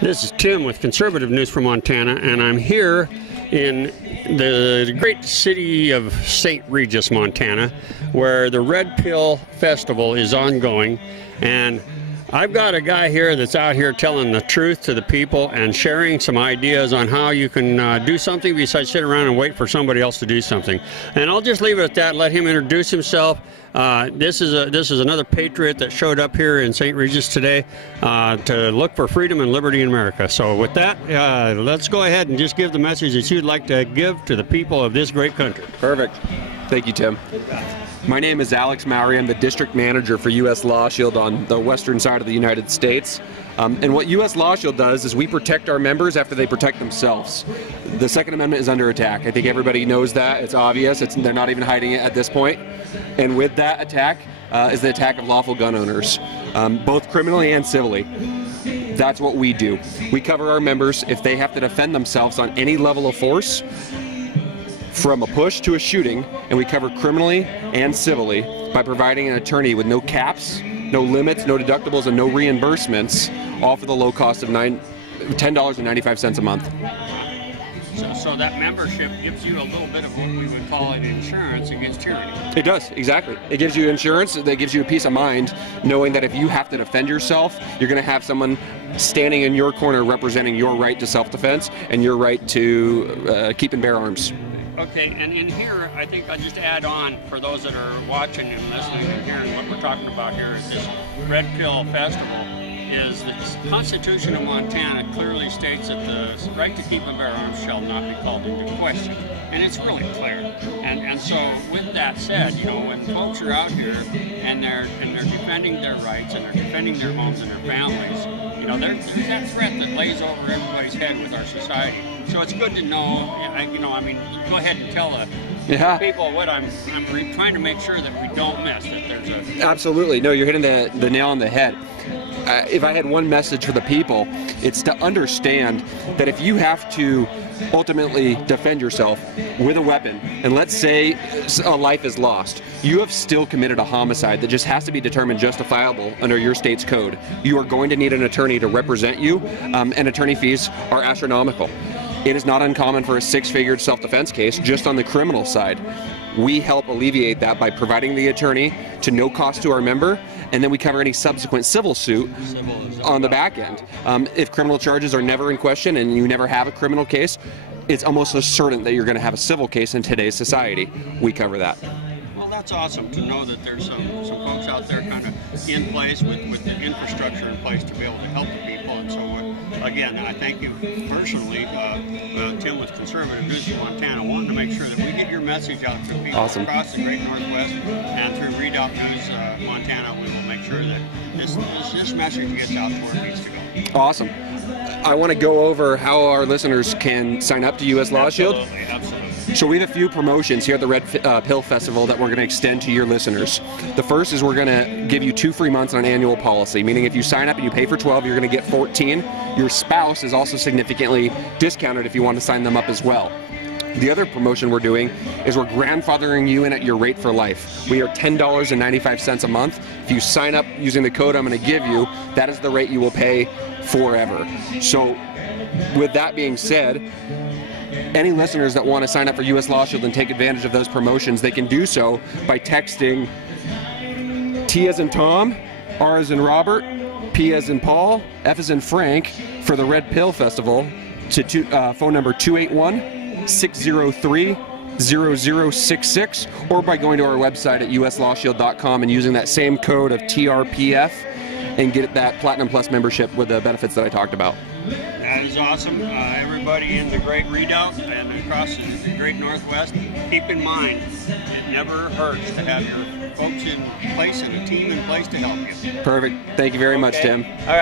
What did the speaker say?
This is Tim with Conservative News from Montana, and I'm here in the great city of St Regis, Montana, where the Red Pill Festival is ongoing. And I've got a guy here that's out here telling the truth to the people and sharing some ideas on how you can do something besides sit around and wait for somebody else to do something. And I'll just leave it at that, let him introduce himself. This is another patriot that showed up here in St. Regis today to look for freedom and liberty in America. So with that, let's go ahead and just give the message that you'd like to give to the people of this great country. Perfect. Thank you, Tim. My name is Alex Mauri. I'm the district manager for U.S. Law Shield on the western side of the United States. And what U.S. Law Shield does is we protect our members after they protect themselves. The Second Amendment is under attack. I think everybody knows that. It's obvious. They're not even hiding it at this point. And with that attack is the attack of lawful gun owners, both criminally and civilly. That's what we do. We cover our members if they have to defend themselves on any level of force, from a push to a shooting, and we cover criminally and civilly by providing an attorney with no caps, no limits, no deductibles, and no reimbursements, all for the low cost of $10.95 a month. So that membership gives you a little bit of what we would call an insurance against tyranny. It does, exactly. It gives you insurance, that gives you a peace of mind, knowing that if you have to defend yourself, you're going to have someone standing in your corner representing your right to self-defense and your right to keep and bear arms. Okay, and in here, I think I'll just add on for those that are watching and listening and hearing what we're talking about here is this Red Pill Festival is the Constitution of Montana clearly states that the right to keep and bear arms shall not be called into question. And it's really clear. And so with that said, you know, when folks are out here and they're defending their rights and they're defending their homes and their families, you know, there's that threat that lays over everybody's head with our society. So it's good to know, I mean, go ahead and tell the people what I'm trying to make sure that we don't miss, that there's a... Absolutely. No, you're hitting the nail on the head. If I had one message for the people, it's to understand that if you have to ultimately defend yourself with a weapon, and let's say a life is lost, you have still committed a homicide that just has to be determined justifiable under your state's code. You are going to need an attorney to represent you, and attorney fees are astronomical. It is not uncommon for a six-figure self-defense case just on the criminal side. We help alleviate that by providing the attorney to no cost to our member, and then we cover any subsequent civil suit on the back end. If criminal charges are never in question and you never have a criminal case, it's almost certain that you're going to have a civil case in today's society. We cover that. Well, that's awesome to know that there's some folks out there kind of in place with the infrastructure in place to be able to help the people. And so, again, I thank you personally, Tim with Conservative News from Montana, wanting to make sure that we get your message out to people across the great Northwest and through Redoubt News Montana. We will make sure that this message gets out to where it needs to go. Awesome. I want to go over how our listeners can sign up to U.S. Law Shield. Absolutely. So we have a few promotions here at the Red Pill Festival that we're going to extend to your listeners. The first is we're going to give you 2 free months on an annual policy, meaning if you sign up and you pay for 12, you're going to get 14. Your spouse is also significantly discounted if you want to sign them up as well. The other promotion we're doing is we're grandfathering you in at your rate for life. We are $10.95 a month. If you sign up using the code I'm going to give you, that is the rate you will pay forever. So with that being said, any listeners that want to sign up for U.S. Law Shield and take advantage of those promotions, they can do so by texting T as in Tom, R as in Robert, P as in Paul, F as in Frank for the Red Pill Festival to phone number 281-603-0066, or by going to our website at uslawshield.com and using that same code of TRPF and get that Platinum Plus membership with the benefits that I talked about. That is awesome. Everybody in the great Redoubt and across the great Northwest, keep in mind, it never hurts to have your folks in place and a team in place to help you. Perfect. Thank you very much, Tim. All right.